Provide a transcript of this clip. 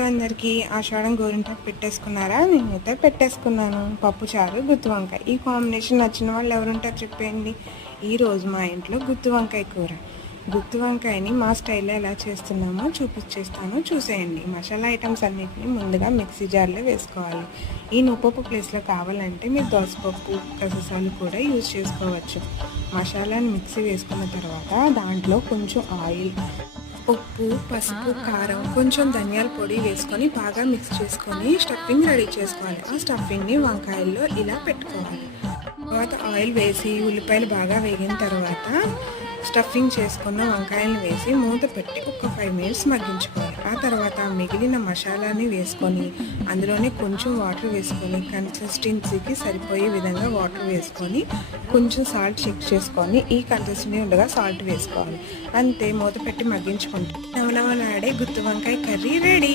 అందరికీ ఆషాఢం గోరింటాకు పెట్టేసుకున్నారా? నేనైతే పెట్టేసుకున్నాను. పప్పు చారు, గుత్తి వంకాయ. ఈ కాంబినేషన్ నచ్చిన వాళ్ళు ఎవరుంటారు చెప్పేయండి. ఈరోజు మా ఇంట్లో గుత్తి వంకాయ కూర. గుత్తి వంకాయని మా స్టైల్లో ఎలా చేస్తున్నామో చూపించేస్తాను, చూసేయండి. మసాలా ఐటమ్స్ అన్నిటిని ముందుగా మిక్సీ జార్లో వేసుకోవాలి. ఈ నువ్వుపప్పు ప్లేస్లో కావాలంటే మీరు దోసపప్పు, గసగసాలు కూడా యూజ్ చేసుకోవచ్చు. మసాలాని మిక్సీ వేసుకున్న తర్వాత దాంట్లో కొంచెం ఆయిల్, ఉప్పు, పసుపు, కారం, కొంచెం ధనియాల పొడి వేసుకొని బాగా మిక్స్ చేసుకొని స్టఫింగ్ రెడీ చేసుకోవాలి. ఆ స్టఫింగ్ని వంకాయల్లో ఇలా పెట్టుకోవాలి. తర్వాత ఆయిల్ వేసి ఉల్లిపాయలు బాగా వేగిన తర్వాత స్టఫింగ్ చేసుకున్న వంకాయలను వేసి మూత పెట్టి ఒక 5 మినిట్స్ మగ్గించుకోవాలి. ఆ తర్వాత మిగిలిన మసాలాని వేసుకొని అందులోనే కొంచెం వాటర్ వేసుకొని కన్సిస్టెన్సీకి సరిపోయే విధంగా వాటర్ వేసుకొని కొంచెం సాల్ట్ చెక్ చేసుకొని ఈ కన్సిస్టెన్సీ ఉండగా సాల్ట్ వేసుకోవాలి. అంతే, మూత పెట్టి మగ్గించుకుంటే నవనవలాడే గుత్తి వంకాయ కర్రీ రెడీ.